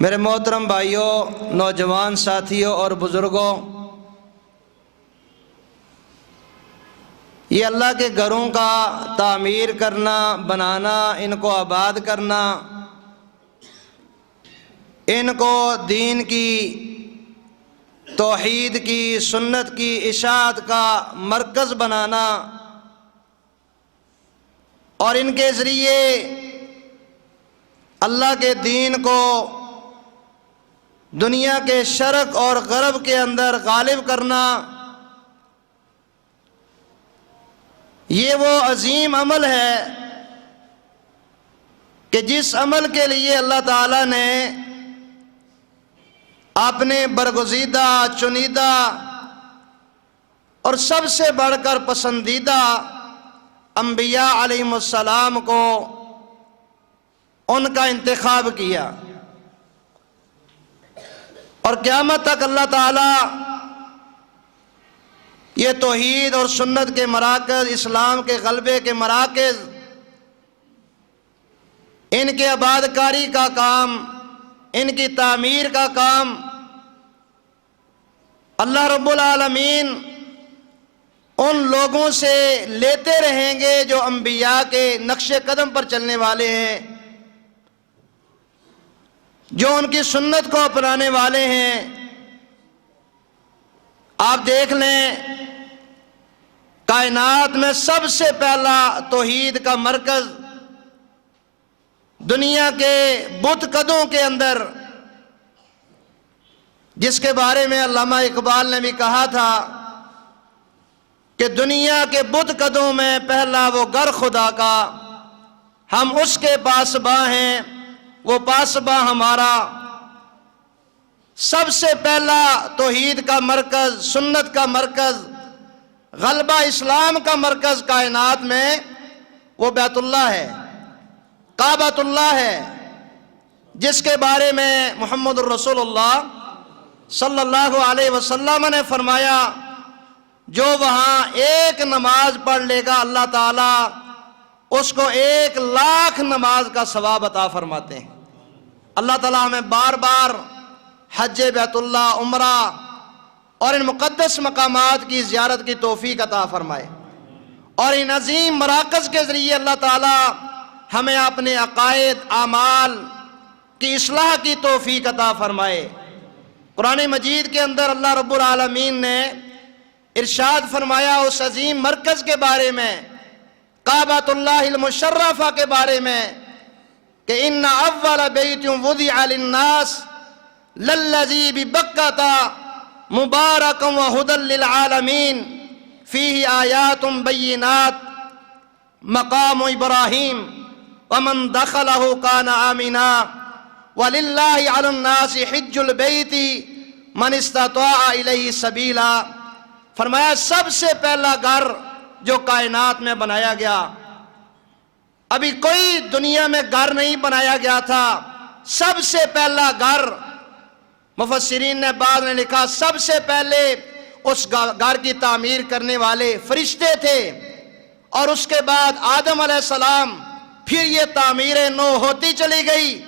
میرے محترم بھائیوں، نوجوان ساتھیوں اور بزرگوں، یہ اللہ کے گھروں کا تعمیر کرنا، بنانا، ان کو آباد کرنا، ان کو دین کی، توحید کی، سنت کی اشاعت کا مرکز بنانا اور ان کے ذریعے اللہ کے دین کو دنیا کے شرق اور غرب کے اندر غالب کرنا، یہ وہ عظیم عمل ہے کہ جس عمل کے لیے اللہ تعالیٰ نے اپنے برگزیدہ، چنیدہ اور سب سے بڑھ کر پسندیدہ انبیاء علیہم السلام کو ان کا انتخاب کیا، اور قیامت تک اللہ تعالیٰ یہ توحید اور سنت کے مراکز، اسلام کے غلبے کے مراکز، ان کے آباد کاری کا کام، ان کی تعمیر کا کام اللہ رب العالمین ان لوگوں سے لیتے رہیں گے جو انبیاء کے نقش قدم پر چلنے والے ہیں، جو ان کی سنت کو اپنانے والے ہیں۔ آپ دیکھ لیں، کائنات میں سب سے پہلا توحید کا مرکز دنیا کے بت قدوں کے اندر، جس کے بارے میں علامہ اقبال نے بھی کہا تھا کہ دنیا کے بت قدوں میں پہلا وہ گھر خدا کا، ہم اس کے پاسباں ہیں، وہ پاسباں ہمارا۔ سب سے پہلا توحید کا مرکز، سنت کا مرکز، غلبہ اسلام کا مرکز کائنات میں وہ بیت اللہ ہے، کعبۃ اللہ ہے، جس کے بارے میں محمد الرسول اللہ صلی اللہ علیہ وسلم نے فرمایا جو وہاں ایک نماز پڑھ لے گا اللہ تعالیٰ اس کو 1,00,000 نماز کا ثواب عطا فرماتے ہیں۔ اللہ تعالیٰ ہمیں بار بار حج بیت اللہ، عمرہ اور ان مقدس مقامات کی زیارت کی توفیق عطا فرمائے، اور ان عظیم مراکز کے ذریعے اللہ تعالیٰ ہمیں اپنے عقائد، اعمال کی اصلاح کی توفیق عطا فرمائے۔ قرآن مجید کے اندر اللہ رب العالمین نے ارشاد فرمایا اس عظیم مرکز کے بارے میں، کعبۃ اللہ المشرفہ کے بارے میں، کہ ان اول بیت وضع للناس للذی ببکۃ مبارکا وہدی للعالمین فیہ آیات بینات مقام ابراہیم ومن دخلہ کان آمنا وللہ علی الناس حج البیت من استطاع الیہ سبیلا۔ فرمایا سب سے پہلا گھر جو کائنات میں بنایا گیا، ابھی کوئی دنیا میں گھر نہیں بنایا گیا تھا، سب سے پہلا گھر، مفسرین نے بعد نے لکھا سب سے پہلے اس گھر کی تعمیر کرنے والے فرشتے تھے، اور اس کے بعد آدم علیہ السلام، پھر یہ تعمیر نو ہوتی چلی گئی،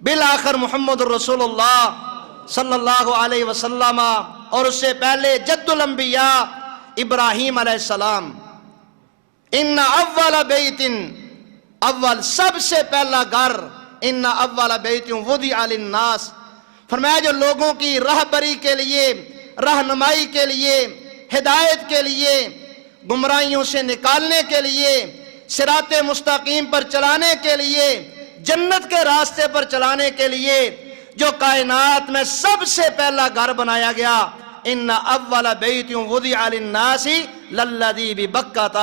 بالآخر محمد الرسول اللہ صلی اللہ علیہ وسلم، اور اس سے پہلے جد الانبیاء ابراہیم علیہ السلام۔ ان اول بیت، اول سب سے پہلا گھر، ان اول بیت وضع للناس، فرمایا جو لوگوں کی رہبری کے لیے، رہنمائی کے لیے، ہدایت کے لیے، گمراہیوں سے نکالنے کے لیے، صراط مستقیم پر چلانے کے لیے، جنت کے راستے پر چلانے کے لیے جو کائنات میں سب سے پہلا گھر بنایا گیا، ان اول بیت وضع للناس للذی ببکۃ،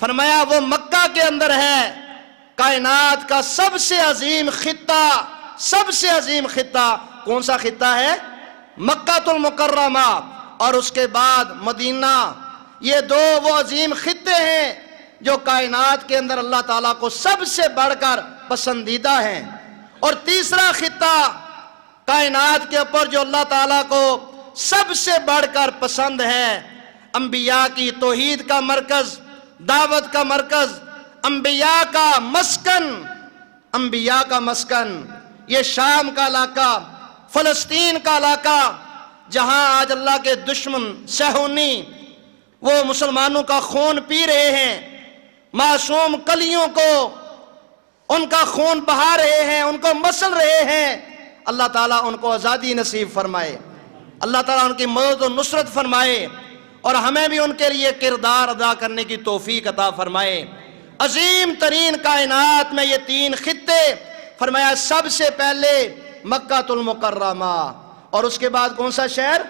فرمایا وہ مکہ کے اندر ہے، کائنات کا سب سے عظیم خطہ، سب سے عظیم خطہ کون سا خطہ ہے؟ مکہ المکرمہ، اور اس کے بعد مدینہ۔ یہ دو وہ عظیم خطے ہیں جو کائنات کے اندر اللہ تعالیٰ کو سب سے بڑھ کر پسندیدہ ہیں۔ اور تیسرا خطہ کائنات کے اوپر جو اللہ تعالیٰ کو سب سے بڑھ کر پسند ہے، انبیاء کی توحید کا مرکز، دعوت کا مرکز، انبیاء کا مسکن، انبیاء کا مسکن، یہ شام کا علاقہ، فلسطین کا علاقہ، جہاں آج اللہ کے دشمن صہیونی وہ مسلمانوں کا خون پی رہے ہیں، معصوم کلیوں کو ان کا خون بہا رہے ہیں، ان کو مسل رہے ہیں، اللہ تعالیٰ ان کو آزادی نصیب فرمائے، اللہ تعالیٰ ان کی مدد و نصرت فرمائے، اور ہمیں بھی ان کے لیے کردار ادا کرنے کی توفیق عطا فرمائے۔ عظیم ترین کائنات میں یہ 3 خطے، فرمایا سب سے پہلے مکہ المکرمہ، اور اس کے بعد کون سا شہر؟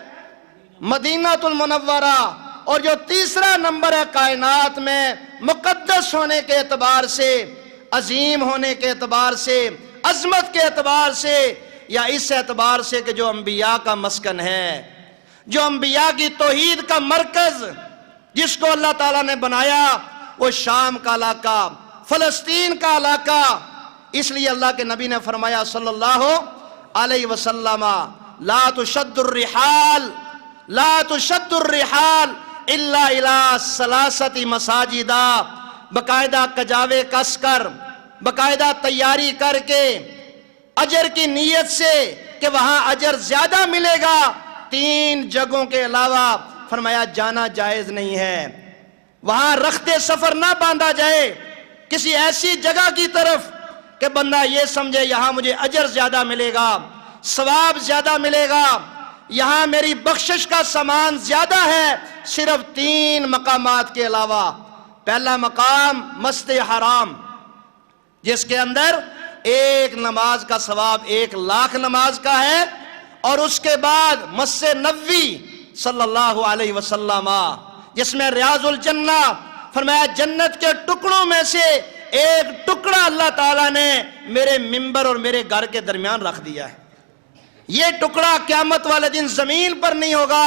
مدینہ المنورہ، اور جو تیسرا نمبر ہے کائنات میں مقدس ہونے کے اعتبار سے، عظیم ہونے کے اعتبار سے، عظمت کے اعتبار سے، یا اس اعتبار سے کہ جو انبیاء کا مسکن ہے، جو انبیاء کی توحید کا مرکز جس کو اللہ تعالیٰ نے بنایا، وہ شام کا علاقہ، فلسطین کا علاقہ۔ اس لیے اللہ کے نبی نے فرمایا صلی اللہ علیہ وسلم، لا تشد الرحال الا الى 3 مساجد، باقاعدہ کجاوے کس کر، باقاعدہ تیاری کر کے، اجر کی نیت سے کہ وہاں اجر زیادہ ملے گا، 3 جگہوں کے علاوہ فرمایا جانا جائز نہیں ہے۔ وہاں رخت سفر نہ باندھا جائے کسی ایسی جگہ کی طرف کہ بندہ یہ سمجھے یہاں مجھے اجر زیادہ ملے گا، ثواب زیادہ ملے گا، یہاں میری بخشش کا سامان زیادہ ہے، صرف 3 مقامات کے علاوہ۔ پہلا مقام مسجد حرام، جس کے اندر 1 نماز کا ثواب 1,00,000 نماز کا ہے، اور اس کے بعد مسجد نبوی صلی اللہ علیہ وسلم، جس میں ریاض الجنہ، فرمایا جنت کے ٹکڑوں میں سے ایک ٹکڑا اللہ تعالیٰ نے میرے ممبر اور میرے گھر کے درمیان رکھ دیا ہے۔ یہ ٹکڑا قیامت والے دن زمین پر نہیں ہوگا،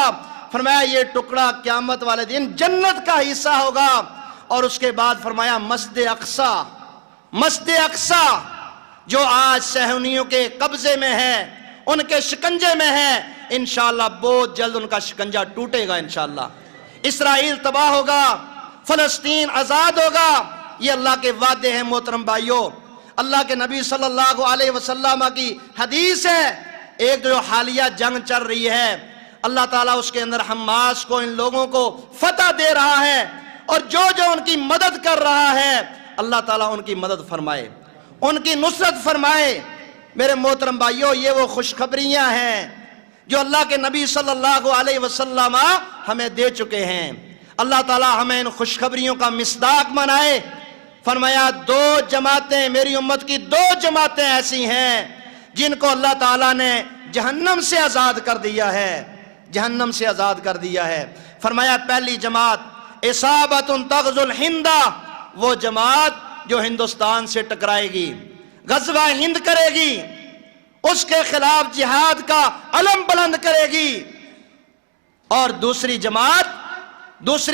فرمایا یہ ٹکڑا قیامت والے دن جنت کا حصہ ہوگا۔ اور اس کے بعد فرمایا مسجد اقصی جو آج صہیونیوں کے قبضے میں ہے، ان کے شکنجے میں ہے، انشاءاللہ بہت جلد ان کا شکنجہ ٹوٹے گا انشاءاللہ۔ اسرائیل تباہ ہوگا، فلسطین آزاد ہوگا، یہ اللہ کے وعدے ہیں محترم بھائیوں۔ اللہ کے نبی صلی اللہ علیہ وسلم کی حدیث ہے، ایک جو حالیہ جنگ چل رہی ہے، اللہ تعالیٰ اس کے اندر حماس کو، ان لوگوں کو فتح دے رہا ہے، اور جو ان کی مدد کر رہا ہے اللہ تعالیٰ ان کی مدد فرمائے، ان کی نصرت فرمائے۔ میرے محترم بھائیوں، یہ وہ خوشخبریاں ہیں جو اللہ کے نبی صلی اللہ علیہ وسلم ہمیں دے چکے ہیں۔ اللہ تعالیٰ ہمیں ان خوشخبریوں کا مصداق بنائے۔ فرمایا 2 جماعتیں، میری امت کی 2 جماعتیں ایسی ہیں جن کو اللہ تعالیٰ نے جہنم سے آزاد کر دیا ہے، جہنم سے آزاد کر دیا ہے۔ فرمایا پہلی جماعت اصابت تغزو الہند، وہ جماعت جو ہندوستان سے ٹکرائے گی، غزوہ ہند کرے گی، اس کے خلاف جہاد کا علم بلند کرے گی۔ اور دوسری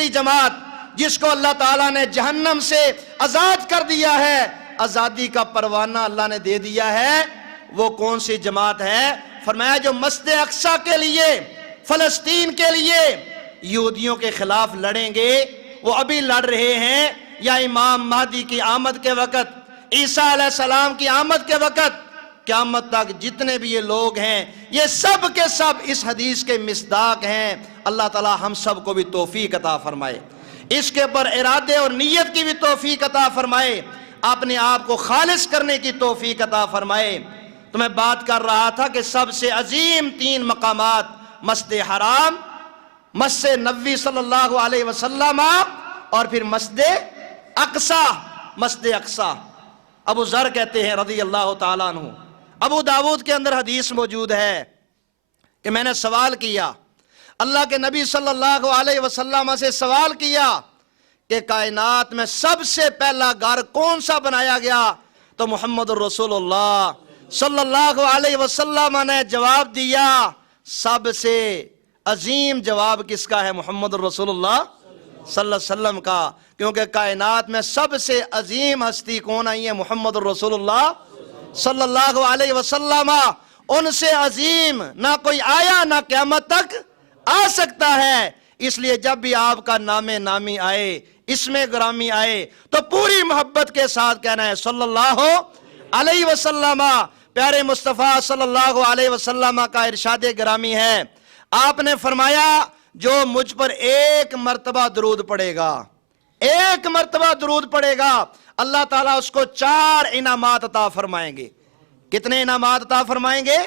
جماعت جس کو اللہ تعالیٰ نے جہنم سے آزاد کر دیا ہے، آزادی کا پروانہ اللہ نے دے دیا ہے، وہ کون سی جماعت ہے؟ فرمایا جو مسجد اقصی کے لیے، فلسطین کے لیے یہودیوں کے خلاف لڑیں گے، وہ ابھی لڑ رہے ہیں، یا امام مہدی کی آمد کے وقت، عیسیٰ علیہ السلام کی آمد کے وقت، قیامت تک جتنے بھی یہ لوگ ہیں، یہ سب کے سب اس حدیث کے مصداق ہیں۔ اللہ تعالی ہم سب کو بھی توفیق عطا فرمائے، اس کے اوپر ارادے اور نیت کی بھی توفیق عطا فرمائے، اپنے آپ کو خالص کرنے کی توفیق عطا فرمائے۔ تو میں بات کر رہا تھا کہ سب سے عظیم 3 مقامات، مسجد حرام، مسجد نبوی صلی اللہ علیہ وسلم، اور پھر مسجد اقصی۔ ابو ذر کہتے ہیں رضی اللہ تعالیٰ عنہ، ابو داود کے اندر حدیث موجود ہے کہ میں نے سوال کیا، اللہ کے نبی صلی اللہ علیہ وسلم سے سوال کیا کہ کائنات میں سب سے پہلا گھر کون سا بنایا گیا؟ تو محمد الرسول اللہ صلی اللہ علیہ وسلم نے جواب دیا، سب سے عظیم جواب کس کا ہے؟ محمد الرسول اللہ صلی اللہ علیہ وسلم کا، کیونکہ کائنات میں سب سے عظیم ہستی کون آئی ہے؟ محمد الرسول اللہ صلی اللہ علیہ وسلم۔ ان سے عظیم نہ کوئی آیا، نہ قیامت تک آ سکتا ہے۔ اس لیے جب بھی آپ کا نام نامی آئے، اسم گرامی آئے، تو پوری محبت کے ساتھ کہنا ہے صلی اللہ علیہ وسلم۔ پیارے مصطفیٰ صلی اللہ علیہ وسلم کا ارشاد گرامی ہے، آپ نے فرمایا جو مجھ پر ایک مرتبہ درود پڑے گا، ایک مرتبہ درود پڑے گا، اللہ تعالیٰ اس کو 4 انعامات عطا فرمائیں گے۔ کتنے انعامات عطا فرمائیں گے؟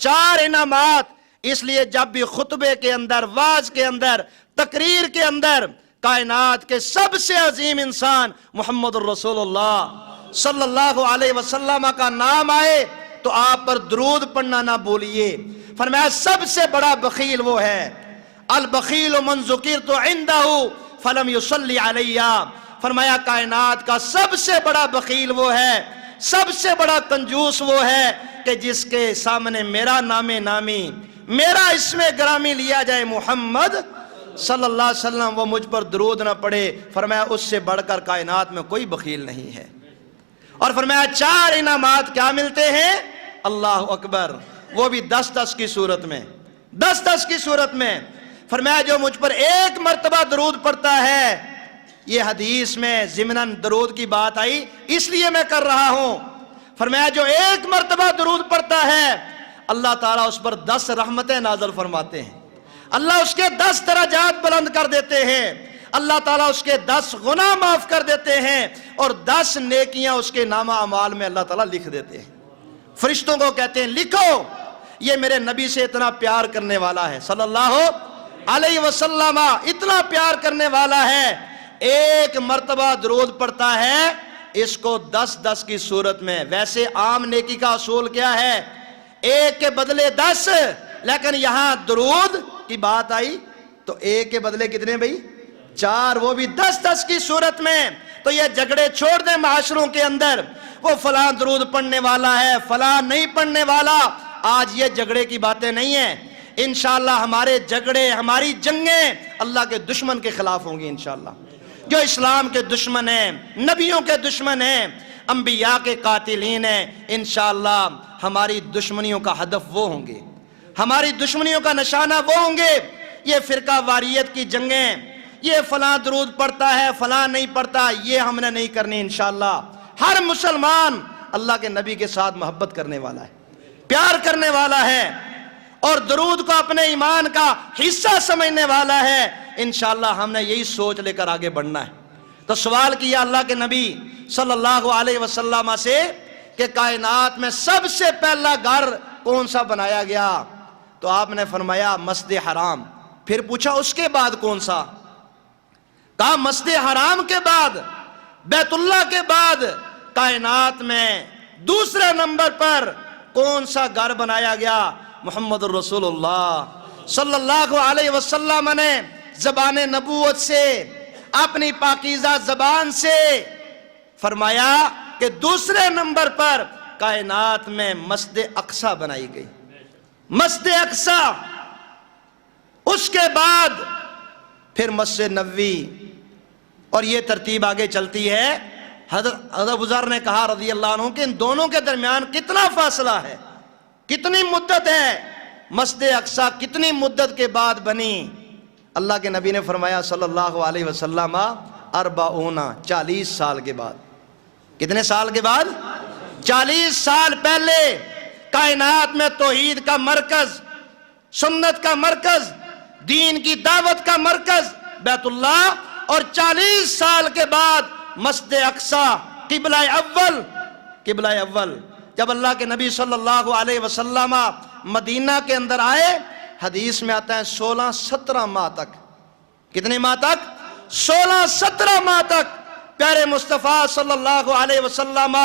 4 انعامات۔ اس لیے جب بھی خطبے کے اندر، واعظ کے اندر، تقریر کے اندر کائنات کے سب سے عظیم انسان محمد الرسول اللہ صلی اللہ علیہ وسلم کا نام آئے تو آپ پر درود پڑھنا نہ بھولیے۔ فرمایا سب سے بڑا بخیل وہ ہے، البخیل من ذکرت عنده فلم یصلی علیہ۔ فرمایا کائنات کا سب سے بڑا بخیل وہ ہے، سب سے بڑا کنجوس وہ ہے کہ جس کے سامنے میرا نام نامی، میرا اسم گرامی لیا جائے محمد صلی اللہ علیہ وسلم، وہ مجھ پر درود نہ پڑے۔ فرمایا اس سے بڑھ کر کائنات میں کوئی بخیل نہیں ہے۔ اور فرمایا 4 انعامات کیا ملتے ہیں؟ اللہ اکبر، وہ بھی 10-10 کی صورت میں، 10-10 کی صورت میں۔ فرمایا جو مجھ پر ایک مرتبہ درود پڑتا ہے، یہ حدیث میں ضمناً درود کی بات آئی اس لیے میں کر رہا ہوں۔ فرمایا جو ایک مرتبہ درود پڑتا ہے اللہ تعالیٰ اس پر 10 رحمتیں نازل فرماتے ہیں، اللہ اس کے 10 درجات بلند کر دیتے ہیں، اللہ تعالیٰ اس کے 10 گناہ معاف کر دیتے ہیں، اور 10 نیکیاں اس کے نامہ اعمال میں اللہ تعالیٰ لکھ دیتے ہیں۔ فرشتوں کو کہتے ہیں لکھو یہ میرے نبی سے اتنا پیار کرنے والا ہے، صلی اللہ علیہ وسلم اتنا پیار کرنے والا ہے، ایک مرتبہ درود پڑتا ہے، اس کو 10-10 کی صورت میں۔ ویسے عام نیکی کا اصول کیا ہے؟ ایک کے بدلے 10، لیکن یہاں درود کی بات آئی تو ایک کے بدلے کتنے بھئی؟ 4، وہ بھی 10-10 کی صورت میں۔ تو یہ جھگڑے چھوڑ دیں معاشروں کے اندر، وہ فلاں درود پڑھنے والا ہے، فلاں نہیں پڑھنے والا۔ آج یہ جھگڑے کی باتیں نہیں ہیں، انشاءاللہ ہمارے جھگڑے، ہماری جنگیں اللہ کے دشمن کے خلاف ہوں گی انشاءاللہ۔ جو اسلام کے دشمن ہیں، نبیوں کے دشمن ہیں، انبیاء کے قاتلین ہیں، انشاءاللہ ہماری دشمنیوں کا ہدف وہ ہوں گے، ہماری دشمنیوں کا نشانہ وہ ہوں گے۔ یہ فرقہ واریت کی جنگیں، یہ فلاں درود پڑھتا ہے فلاں نہیں پڑھتا، یہ ہم نے نہیں کرنی انشاءاللہ۔ ہر مسلمان اللہ کے نبی کے ساتھ محبت کرنے والا ہے، پیار کرنے والا ہے، اور درود کو اپنے ایمان کا حصہ سمجھنے والا ہے۔ انشاءاللہ ہم نے یہی سوچ لے کر آگے بڑھنا ہے۔ تو سوال کیا اللہ کے نبی صلی اللہ علیہ وسلم سے کہ کائنات میں سب سے پہلا گھر کون سا بنایا گیا؟ تو آپ نے فرمایا مسجد حرام۔ پھر پوچھا اس کے بعد کون سا؟ کہا مسجد حرام کے بعد، بیت اللہ کے بعد کائنات میں دوسرے نمبر پر کون سا گھر بنایا گیا؟ محمد الرسول اللہ صلی اللہ علیہ وسلم نے زبان نبوت سے، اپنی پاکیزہ زبان سے فرمایا کہ دوسرے نمبر پر کائنات میں مسجد اقصی بنائی گئی، مسجد اقصی۔ اس کے بعد پھر مسجد نبوی، اور یہ ترتیب آگے چلتی ہے۔ حضرت ابوذر نے کہا رضی اللہ عنہ کہ ان دونوں کے درمیان کتنا فاصلہ ہے، کتنی مدت ہے؟ مسجد اقصی کتنی مدت کے بعد بنی؟ اللہ کے نبی نے فرمایا صلی اللہ علیہ وسلم 40 سال کے بعد۔ کتنے سال کے بعد؟ 40 سال پہلے کائنات میں توحید کا مرکز، سنت کا مرکز، دین کی دعوت کا مرکز بیت اللہ، اور 40 سال کے بعد مسجد اقصی قبلہ اول، قبلہ اول۔ جب اللہ کے نبی صلی اللہ علیہ وسلم مدینہ کے اندر آئے، حدیث میں آتا ہے 16-17 ماہ تک۔ کتنے ماہ تک؟ 16-17 ماہ تک پیارے مصطفیٰ صلی اللہ علیہ وسلم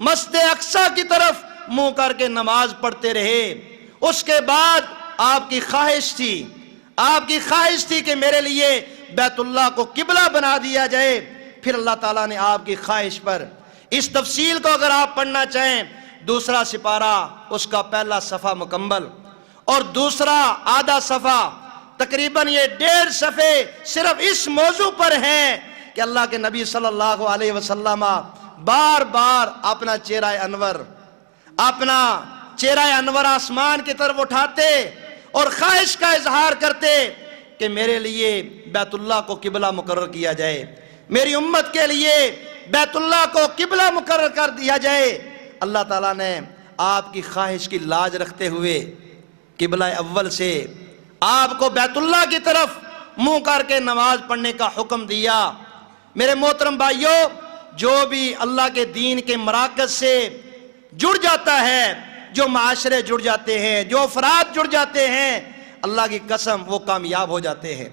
مسجد اقصی کی طرف منہ کر کے نماز پڑھتے رہے۔ اس کے بعد آپ کی خواہش تھی، آپ کی خواہش تھی کہ میرے لیے بیت اللہ کو قبلہ بنا دیا جائے۔ پھر اللہ تعالیٰ نے آپ کی خواہش پر، اس تفصیل کو اگر آپ پڑھنا چاہیں، دوسرا سپارہ اس کا پہلا صفحہ مکمل، اور دوسرا آدھا صفحہ، تقریباً یہ 1.5 صفحے صرف اس موضوع پر ہیں کہ اللہ کے نبی صلی اللہ علیہ وسلم بار بار اپنا چہرہ انور آسمان کی طرف اٹھاتے اور خواہش کا اظہار کرتے کہ میرے لیے بیت اللہ کو قبلہ مقرر کیا جائے، میری امت کے لیے بیت اللہ کو قبلہ مقرر کر دیا جائے۔ اللہ تعالیٰ نے آپ کی خواہش کی لاج رکھتے ہوئے قبلہ اول سے آپ کو بیت اللہ کی طرف منہ کر کے نماز پڑھنے کا حکم دیا۔ میرے محترم بھائیوں، جو بھی اللہ کے دین کے مراکز سے جڑ جاتا ہے، جو معاشرے جڑ جاتے ہیں، جو افراد جڑ جاتے ہیں، اللہ کی قسم وہ کامیاب ہو جاتے ہیں،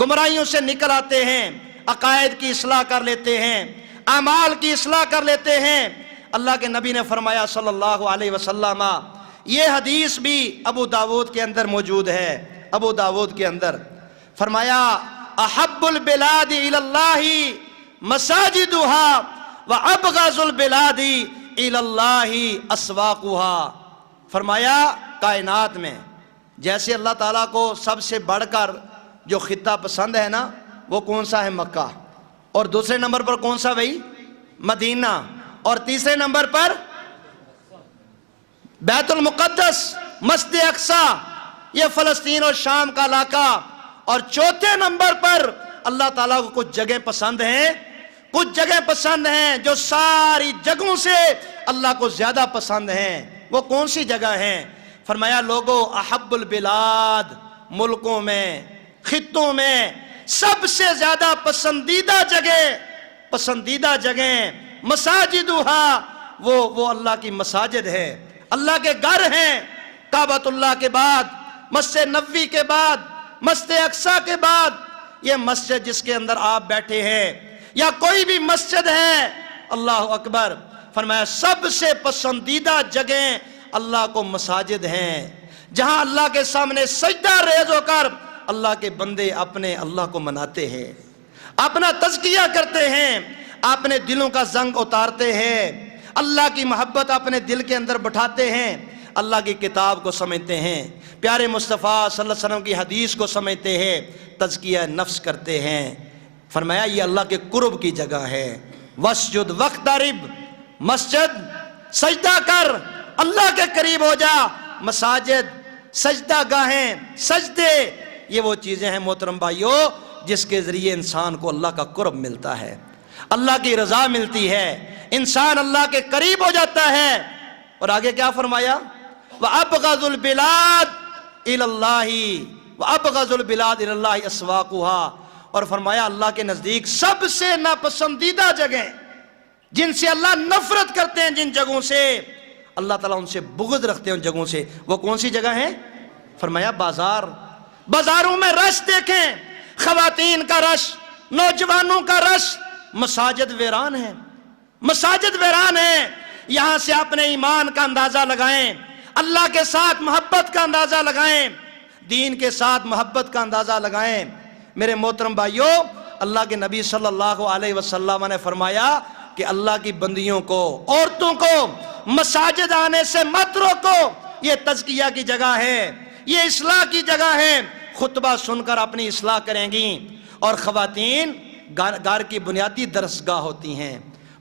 گمراہیوں سے نکل آتے ہیں، عقائد کی اصلاح کر لیتے ہیں، اعمال کی اصلاح کر لیتے ہیں۔ اللہ کے نبی نے فرمایا صلی اللہ علیہ وسلم، یہ حدیث بھی ابو داود کے اندر موجود ہے، ابو داود کے اندر فرمایا احب البلاد الی اللہ مساجدها وابغض البلاد الی اللہ اسواقها۔ فرمایا کائنات میں جیسے اللہ تعالیٰ کو سب سے بڑھ کر جو خطہ پسند ہے نا، وہ کون سا ہے؟ مکہ۔ اور دوسرے نمبر پر کون سا بھائی؟ مدینہ۔ اور تیسرے نمبر پر بیت المقدس، مسجد اقصی، یہ فلسطین اور شام کا علاقہ۔ اور چوتھے نمبر پر اللہ تعالیٰ کو کچھ جگہ پسند ہیں، کچھ جگہ پسند ہیں جو ساری جگہوں سے اللہ کو زیادہ پسند ہیں۔ وہ کون سی جگہ ہیں؟ فرمایا لوگو احب البلاد، ملکوں میں، خطوں میں سب سے زیادہ پسندیدہ جگہ مساجدها، وہ اللہ کی مساجد ہے، اللہ کے گھر ہیں۔ کعبۃ اللہ کے بعد، مسجد نبوی کے بعد، مسجد اقصی کے بعد، یہ مسجد جس کے اندر آپ بیٹھے ہیں یا کوئی بھی مسجد ہے، اللہ اکبر، فرمایا سب سے پسندیدہ جگہیں اللہ کو مساجد ہیں، جہاں اللہ کے سامنے سجدہ ریز ہو کر اللہ کے بندے اپنے اللہ کو مناتے ہیں، اپنا تزکیہ کرتے ہیں، اپنے دلوں کا زنگ اتارتے ہیں، اللہ کی محبت اپنے دل کے اندر بٹھاتے ہیں، اللہ کی کتاب کو سمجھتے ہیں، پیارے مصطفیٰ صلی اللہ علیہ وسلم کی حدیث کو سمجھتے ہیں، تزکیہ نفس کرتے ہیں۔ فرمایا یہ اللہ کے قرب کی جگہ ہے۔ وسجد وقترب، مسجد سجدہ کر، اللہ کے قریب ہو جا۔ مساجد، سجدہ گاہیں، سجدے، یہ وہ چیزیں ہیں محترم بھائیوں جس کے ذریعے انسان کو اللہ کا قرب ملتا ہے، اللہ کی رضا ملتی ہے، انسان اللہ کے قریب ہو جاتا ہے۔ اور آگے کیا فرمایا؟ وَأَبْغَضُ الْبِلَادِ إِلَى اللَّهِ وَأَبْغَضُ الْبِلَادِ إِلَى اللَّهِ أَسْوَاقُهَا۔ اور فرمایا اللہ کے نزدیک سب سے ناپسندیدہ جگہیں جن سے اللہ نفرت کرتے ہیں، جن جگہوں سے اللہ تعالیٰ ان سے بغض رکھتے ہیں، ان جگہوں سے، وہ کون سی جگہ ہیں؟ فرمایا بازار، بازاروں میں رش دیکھیں، خواتین کا رش، نوجوانوں کا رش۔ مساجد ویران ہیں، مساجد ویران ہیں۔ یہاں سے اپنے ایمان کا اندازہ لگائیں، اللہ کے ساتھ محبت کا اندازہ لگائیں، دین کے ساتھ محبت کا اندازہ لگائیں۔ میرے محترم بھائیوں، اللہ کے نبی صلی اللہ علیہ وسلم نے فرمایا کہ اللہ کی بندیوں کو، عورتوں کو مساجد آنے سے مت روکو، یہ تزکیہ کی جگہ ہے، یہ اصلاح کی جگہ ہے۔ خطبہ سن کر اپنی اصلاح کریں گی۔ اور خواتین گھر کی بنیادی درسگاہ ہوتی ہیں،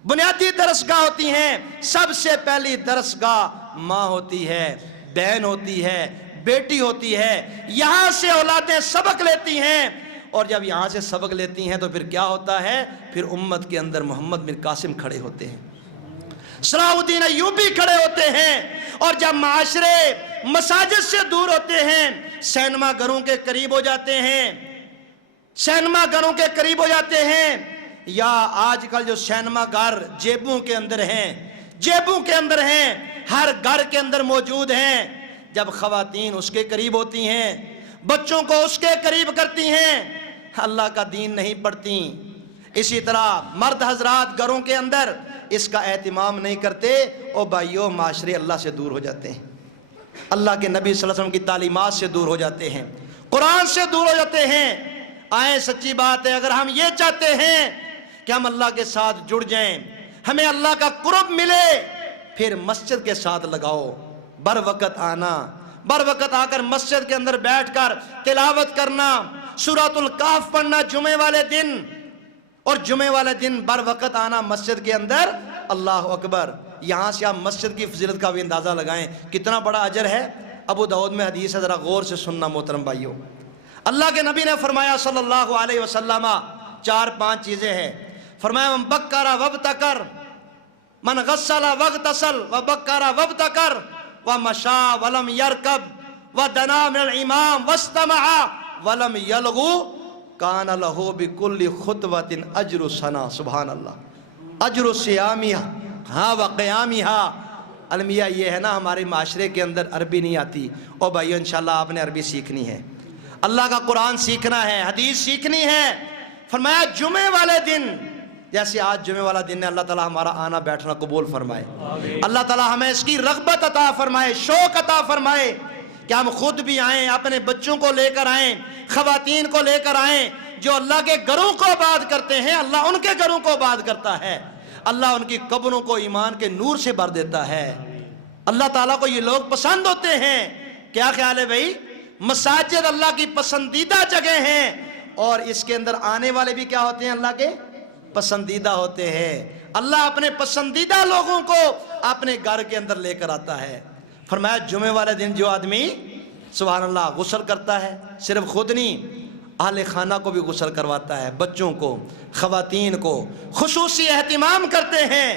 بنیادی درسگاہ ہوتی ہیں۔ سب سے پہلی درسگاہ ماں ہوتی ہے، بہن ہوتی ہے، بیٹی ہوتی ہے۔ یہاں سے اولادیں سبق لیتی ہیں، اور جب یہاں سے سبق لیتی ہیں تو پھر کیا ہوتا ہے؟ پھر امت کے اندر محمد بن قاسم کھڑے ہوتے ہیں، صلاح الدین ایوبی کھڑے ہوتے ہیں۔ اور جب معاشرے مساجد سے دور ہوتے ہیں، سینما گھروں کے قریب ہو جاتے ہیں، سینما گھروں کے قریب ہو جاتے ہیں، یا آج کل جو سینما گھر جیبوں کے اندر ہیں، جیبوں کے اندر ہیں، ہر گھر کے اندر موجود ہیں، جب خواتین اس کے قریب ہوتی ہیں، بچوں کو اس کے قریب کرتی ہیں، اللہ کا دین نہیں پڑھتی۔ اسی طرح مرد حضرات گھروں کے اندر اس کا اہتمام نہیں کرتے، او بھائیو معاشرے اللہ سے دور ہو جاتے ہیں، اللہ کے نبی صلی اللہ علیہ وسلم کی تعلیمات سے دور ہو جاتے ہیں، قرآن سے دور ہو جاتے ہیں۔ آئیں سچی بات ہے، اگر ہم یہ چاہتے ہیں کہ ہم اللہ کے ساتھ جڑ جائیں، ہمیں اللہ کا قرب ملے، پھر مسجد کے ساتھ لگاؤ، بر وقت آنا، بر وقت آ کر مسجد کے اندر بیٹھ کر تلاوت کرنا، سورۃ الکہف پڑھنا جمعے والے دن، اور جمعے والے دن بر وقت آنا مسجد کے اندر۔ اللہ اکبر۔ یہاں سے آپ مسجد کی فضیلت کا بھی اندازہ لگائیں، کتنا بڑا اجر ہے۔ ابو داؤد میں حدیث ہے، ذرا غور سے سننا محترم بھائیوں۔ اللہ کے نبی نے فرمایا صلی اللہ علیہ وسلم، 4-5 چیزیں ہیں۔ فرمایا من بکر وابتکر، من غسل واغتسل وبکر وابتکر ومشى ولم يركب ودنا من الامام واستمع ولم يلغو کان له بكل خطوة اجر سنہ. سبحان اللہ. اجر صیامها ہاں وقیامها. المیہ یہ ہے نا ہمارے معاشرے کے اندر عربی نہیں آتی. او بھائیو انشاءاللہ آپ نے عربی سیکھنی ہے, اللہ کا قرآن سیکھنا ہے, حدیث سیکھنی ہے. فرمایا جمعے والے دن, جیسے آج جمعے والا دن ہے, اللہ تعالیٰ ہمارا آنا بیٹھنا قبول فرمائے. اللہ تعالیٰ ہمیں اس کی رغبت عطا فرمائے, شوق عطا فرمائے کہ ہم خود بھی آئیں, اپنے بچوں کو لے کر آئیں, خواتین کو لے کر آئیں. جو اللہ کے گھروں کو آباد کرتے ہیں اللہ ان کے گھروں کو آباد کرتا ہے. اللہ ان کی قبروں کو ایمان کے نور سے بھر دیتا ہے. اللہ تعالیٰ کو یہ لوگ پسند ہوتے ہیں. کیا خیال ہے بھائی؟ مساجد اللہ کی پسندیدہ جگہ ہیں, اور اس کے اندر آنے والے بھی کیا ہوتے ہیں؟ اللہ کے پسندیدہ ہوتے ہیں. اللہ اپنے پسندیدہ لوگوں کو اپنے گھر کے اندر لے کر آتا ہے. فرمایا جمعے والے دن جو آدمی سبحان اللہ غسل کرتا ہے, صرف خود نہیں اہل خانہ کو بھی غسل کرواتا ہے, بچوں کو, خواتین کو خصوصی اہتمام کرتے ہیں.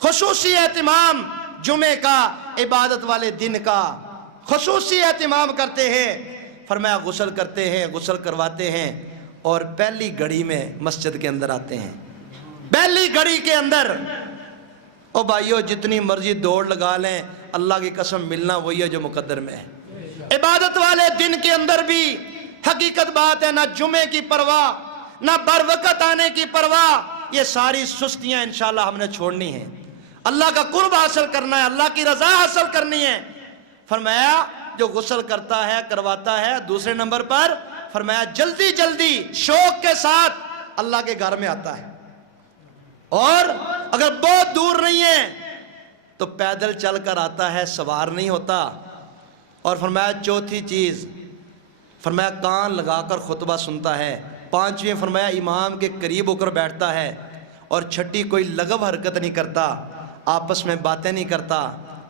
خصوصی اہتمام جمعے کا, عبادت والے دن کا خصوصی اہتمام کرتے ہیں. فرمایا غسل کرتے ہیں, غسل کرواتے ہیں, اور پہلی گھڑی میں مسجد کے اندر آتے ہیں. پہلی گھڑی کے اندر او بھائیو جتنی مرضی دوڑ لگا لیں, اللہ کی قسم ملنا وہی ہے جو مقدر میں ہے. عبادت والے دن کے اندر بھی حقیقت بات ہے, نہ جمعے کی پرواہ, نہ بر وقت آنے کی پرواہ. یہ ساری سستیاں انشاءاللہ ہم نے چھوڑنی ہیں. اللہ کا قرب حاصل کرنا ہے, اللہ کی رضا حاصل کرنی ہے. فرمایا جو غسل کرتا ہے کرواتا ہے, دوسرے نمبر پر فرمایا جلدی جلدی شوق کے ساتھ اللہ کے گھر میں آتا ہے. اور اگر بہت دور نہیں ہے تو پیدل چل کر آتا ہے, سوار نہیں ہوتا. اور فرمایا چوتھی چیز, فرمایا کان لگا کر خطبہ سنتا ہے. پانچویں فرمایا امام کے قریب ہو کر بیٹھتا ہے. اور چھٹی کوئی لغو حرکت نہیں کرتا, آپس میں باتیں نہیں کرتا,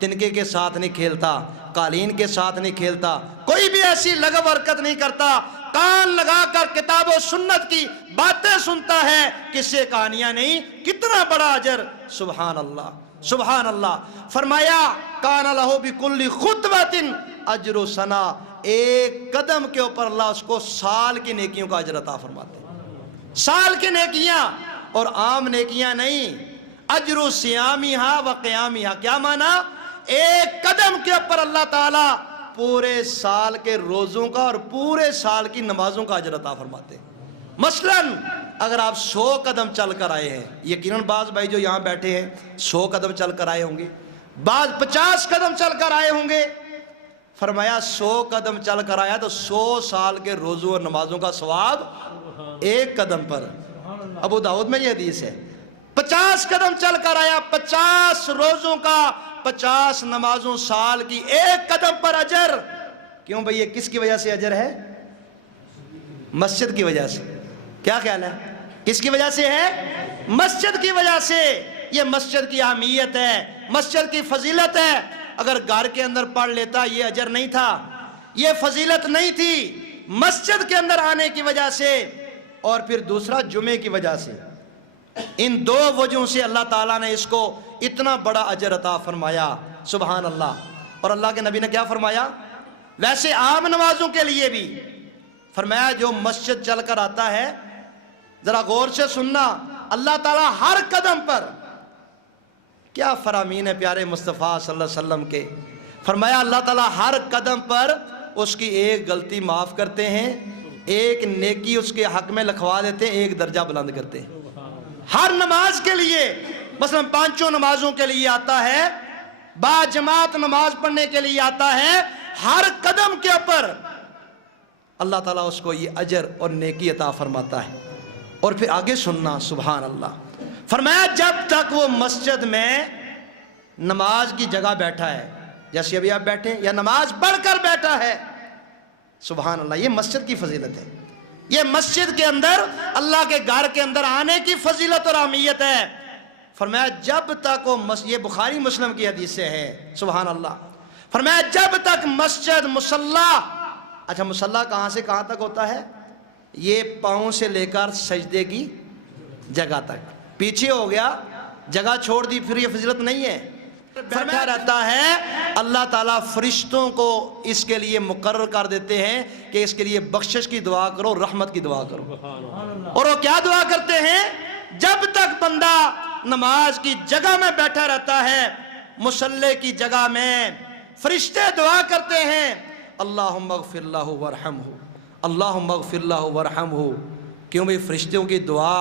تنکے کے ساتھ نہیں کھیلتا, قالین کے ساتھ نہیں کھیلتا, کوئی بھی ایسی لغو حرکت نہیں کرتا. کان لگا کر کتاب و سنت کی باتیں سنتا ہے, قصے کہانیاں نہیں. کتنا بڑا اجر. سبحان اللہ سبحان اللہ. فرمایا کان لہ بکل خطوۃ اجر سنہ, ایک قدم کے اوپر اللہ اس کو سال کی نیکیوں کا اجر عطا فرماتے ہیں. سال کی نیکیاں, اور عام نیکیاں نہیں. اجر صیامہا و قیامہا, کیا معنی؟ ایک قدم کے اوپر اللہ تعالیٰ پورے سال کے روزوں کا اور پورے سال کی نمازوں کا اجر عطا فرماتے ہیں. مثلاً اگر آپ 100 قدم چل کر آئے ہیں, یقیناً بعض بھائی جو یہاں بیٹھے ہیں 100 قدم چل کر آئے ہوں گے, بعض 50 قدم چل کر آئے ہوں گے. فرمایا 100 قدم چل کر آیا تو 100 سال کے روزوں اور نمازوں کا ثواب ایک قدم پر. ابو داؤد میں یہ حدیث ہے. 50 قدم چل کر آیا, 50 روزوں کا, 50 نمازوں سال کی, ایک قدم پر اجر. کیوں بھئی یہ کس کی وجہ سے اجر ہے؟ مسجد کی وجہ سے. کیا خیال ہے؟ کس کی وجہ سے ہے؟ مسجد کی وجہ سے. یہ مسجد کی اہمیت ہے, مسجد کی فضیلت ہے. اگر گھر کے اندر پڑھ لیتا یہ اجر نہیں تھا, یہ فضیلت نہیں تھی. مسجد کے اندر آنے کی وجہ سے, اور پھر دوسرا جمعے کی وجہ سے. ان دو وجہوں سے اللہ تعالیٰ نے اس کو اتنا بڑا اجر عطا فرمایا. سبحان اللہ. اور اللہ کے نبی نے کیا فرمایا؟ ویسے عام نمازوں کے لیے بھی فرمایا جو مسجد چل کر آتا ہے, ذرا غور سے سننا, اللہ تعالیٰ ہر قدم پر, کیا فرامین ہے پیارے مصطفیٰ صلی اللہ علیہ وسلم کے. فرمایا اللہ تعالیٰ ہر قدم پر اس کی ایک غلطی معاف کرتے ہیں, ایک نیکی اس کے حق میں لکھوا دیتے ہیں, ایک درجہ بلند کرتے ہیں. ہر نماز کے لیے, مثلا 5 نمازوں کے لیے آتا ہے, با جماعت نماز پڑھنے کے لیے آتا ہے, ہر قدم کے اوپر اللہ تعالیٰ اس کو یہ اجر اور نیکی عطا فرماتا ہے. اور پھر آگے سننا, سبحان اللہ. فرمایا جب تک وہ مسجد میں نماز کی جگہ بیٹھا ہے, جیسے ابھی آپ بیٹھے یا نماز پڑھ کر بیٹھا ہے, سبحان اللہ, یہ مسجد کی فضیلت ہے. یہ مسجد کے اندر اللہ کے گھر کے اندر آنے کی فضیلت اور اہمیت ہے. فرمایا جب تک وہ یہ بخاری مسلم کی حدیث سے ہے, سبحان اللہ. فرمایا جب تک مسجد مصلی, اچھا مصلی کہاں سے کہاں تک ہوتا ہے؟ یہ پاؤں سے لے کر سجدے کی جگہ تک. پیچھے ہو گیا جگہ چھوڑ دی پھر یہ فضیلت نہیں ہے؟ بیٹھا رہتا ہے، اللہ تعالیٰ فرشتوں کو اس کے لیے مقرر کر دیتے ہیں کہ اس کے لیے بخشش کی دعا کرو، رحمت کی دعا کرو۔ اور وہ کیا دعا کرتے ہیں؟ جب تک بندہ نماز کی جگہ میں بیٹھا رہتا ہے، مصلی کی جگہ میں، فرشتے دعا کرتے ہیں اللہم اغفر لہ ورحمہ، اللہم اغفر لہ ورحمہ۔ کیوں بھئی؟ فرشتوں کی دعا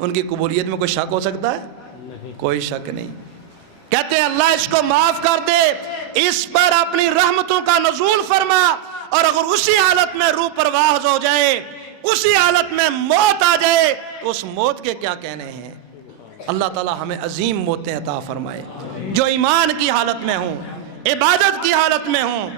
ان کی قبولیت میں کوئی شک ہو سکتا ہے؟ کوئی شک نہیں۔ کہتے ہیں اللہ اس کو معاف کر دے، اس پر اپنی رحمتوں کا نزول فرما، اور اگر اسی حالت میں روح پرواز ہو جائے، اسی حالت میں موت آ جائے، تو اس موت کے کیا کہنے ہیں؟ اللہ تعالی ہمیں عظیم موتیں عطا فرمائے، جو ایمان کی حالت میں ہوں، عبادت کی حالت میں ہوں،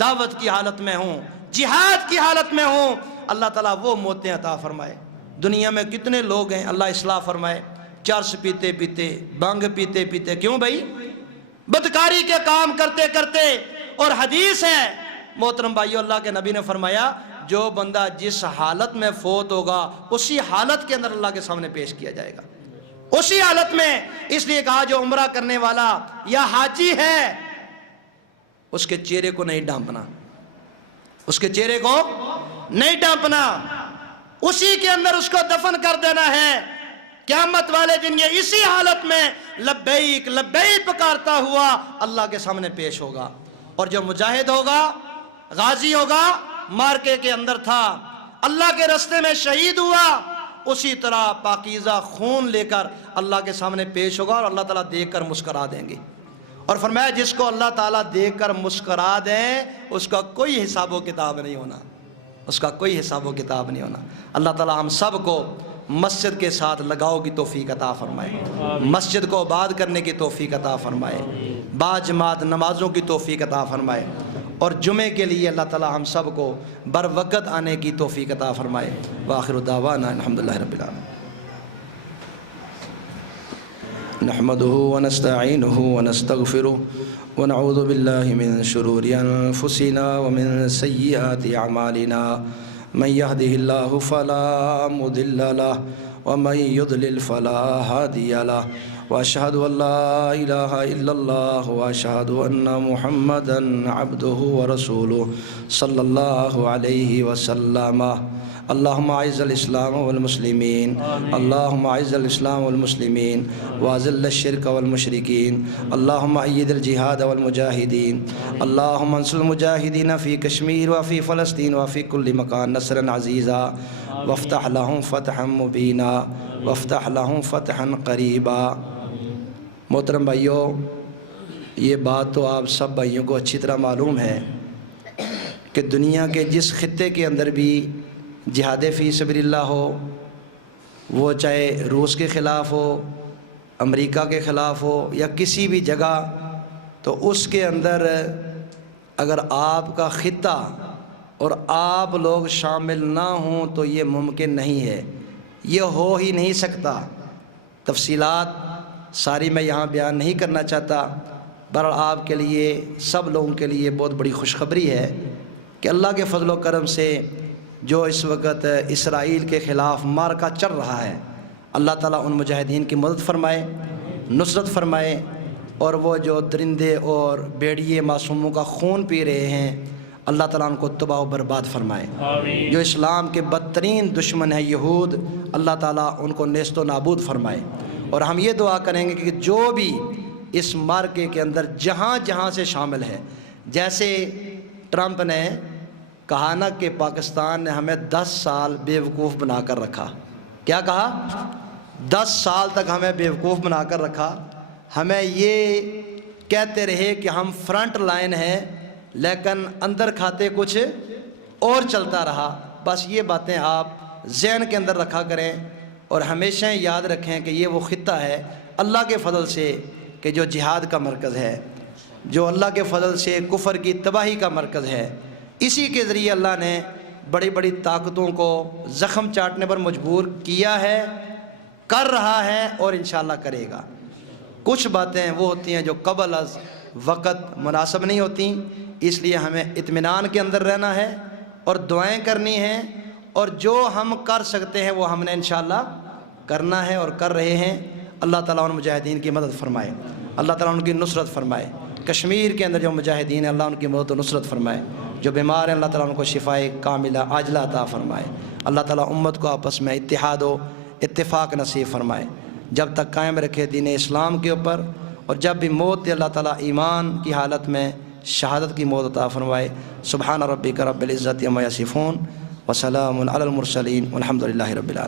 دعوت کی حالت میں ہوں، جہاد کی حالت میں ہوں، اللہ تعالیٰ وہ موتیں عطا فرمائے۔ دنیا میں کتنے لوگ ہیں، اللہ اصلاح فرمائے، چرس پیتے پیتے، بانگ پیتے پیتے، کیوں بھائی؟ بدکاری کے کام کرتے کرتے۔ اور حدیث ہے محترم بھائیو، اللہ کے نبی نے فرمایا جو بندہ جس حالت میں فوت ہوگا اسی حالت کے اندر اللہ کے سامنے پیش کیا جائے گا، اسی حالت میں۔ اس لیے کہا جو عمرہ کرنے والا یا حاجی ہے اس کے چہرے کو نہیں ڈھانپنا، اس کے چہرے کو نہیں ڈھانپنا، اسی کے اندر اس کو دفن کر دینا ہے۔ قیامت والے دن یہ اسی حالت میں لبیک لبیک پکارتا ہوا اللہ کے سامنے پیش ہوگا۔ اور جو مجاہد ہوگا، غازی ہوگا، مارکے کے اندر تھا، اللہ کے راستے میں شہید ہوا، اسی طرح پاکیزہ خون لے کر اللہ کے سامنے پیش ہوگا، اور اللہ تعالیٰ دیکھ کر مسکرا دیں گے۔ اور فرمایا جس کو اللہ تعالیٰ دیکھ کر مسکرا دیں اس کا کوئی حساب و کتاب نہیں ہونا، اس کا کوئی حساب و کتاب نہیں ہونا۔ اللہ تعالیٰ ہم سب کو مسجد کے ساتھ لگاؤ کی توفیق عطا فرمائے، مسجد کو آباد کرنے کی توفیق عطا فرمائے، باجماعت نمازوں کی توفیق عطا فرمائے، اور جمعے کے لیے اللہ تعالیٰ ہم سب کو بر وقت آنے کی توفیق عطا فرمائے۔ وآخر دعوانا الحمدللہ رب العالمین۔ نحمده ونستعینه ونستغفره ونعوذ باللہ من شرور انفسنا ومن سیئات اعمالنا، من يهده الله فلا مضل له ومن يضلل فلا هادي له، واشهد ان لا اله الا الله واشهد ان محمدا عبده ورسوله صلی اللہ علیہ وسلم۔ اللہم اعز الاسلام والمسلمین، اللہم اعز الاسلام والمسلمین واذل الشرک والمشرکین، اللہم اید الجہاد والمجاہدین، اللہم انصر المجاہدین فی کشمیر وفی فلسطین وفی کل مکان نصرا عزیزا، وافتح لہم فتحا مبینا، وافتح لہم فتحا قریبا۔ محترم بھائیو، یہ بات تو آپ سب بھائیوں کو اچھی طرح معلوم ہے کہ دنیا کے جس خطے کے اندر بھی جہاد فی سبیل اللہ ہو، وہ چاہے روس کے خلاف ہو، امریکہ کے خلاف ہو، یا کسی بھی جگہ، تو اس کے اندر اگر آپ کا خطہ اور آپ لوگ شامل نہ ہوں تو یہ ممکن نہیں ہے، یہ ہو ہی نہیں سکتا۔ تفصیلات ساری میں یہاں بیان نہیں کرنا چاہتا، بہرحال آپ کے لیے، سب لوگوں کے لیے بہت بڑی خوشخبری ہے کہ اللہ کے فضل و کرم سے جو اس وقت اسرائیل کے خلاف معرکہ چل رہا ہے، اللہ تعالیٰ ان مجاہدین کی مدد فرمائے، نصرت فرمائے، اور وہ جو درندے اور بیڑیے معصوموں کا خون پی رہے ہیں، اللہ تعالیٰ ان کو تباہ و برباد فرمائے۔ جو اسلام کے بدترین دشمن ہیں یہود، اللہ تعالیٰ ان کو نیست و نابود فرمائے۔ اور ہم یہ دعا کریں گے کہ جو بھی اس معرکے کے اندر جہاں جہاں سے شامل ہے، جیسے ٹرمپ نے کہا نا کہ پاکستان نے ہمیں 10 سال بیوقوف بنا کر رکھا، کیا کہا؟ 10 سال تک ہمیں بیوقوف بنا کر رکھا، ہمیں یہ کہتے رہے کہ ہم فرنٹ لائن ہیں، لیکن اندر کھاتے کچھ اور چلتا رہا۔ بس یہ باتیں آپ ذہن کے اندر رکھا کریں، اور ہمیشہ یاد رکھیں کہ یہ وہ خطہ ہے اللہ کے فضل سے کہ جو جہاد کا مرکز ہے، جو اللہ کے فضل سے کفر کی تباہی کا مرکز ہے۔ اسی کے ذریعے اللہ نے بڑی بڑی طاقتوں کو زخم چاٹنے پر مجبور کیا ہے، کر رہا ہے، اور انشاءاللہ کرے گا۔ کچھ باتیں وہ ہوتی ہیں جو قبل از وقت مناسب نہیں ہوتی، اس لیے ہمیں اطمینان کے اندر رہنا ہے اور دعائیں کرنی ہیں، اور جو ہم کر سکتے ہیں وہ ہم نے انشاءاللہ کرنا ہے اور کر رہے ہیں۔ اللہ تعالیٰ ان مجاہدین کی مدد فرمائے، اللہ تعالیٰ ان کی نصرت فرمائے۔ کشمیر کے اندر جو مجاہدین ہیں اللہ ان کی مدد و نصرت فرمائے، جو بیمار ہیں اللہ تعالیٰ ان کو شفائے کاملہ عاجلہ عطا فرمائے۔ اللہ تعالیٰ امت کو آپس میں اتحاد و اتفاق نصیب فرمائے، جب تک قائم رکھے دین اسلام کے اوپر، اور جب بھی موت دے اللہ تعالیٰ ایمان کی حالت میں شہادت کی موت عطا فرمائے۔ سبحان ربک رب العزت عما یصفون وسلام علی المرسلین والحمد للہ رب العالمین۔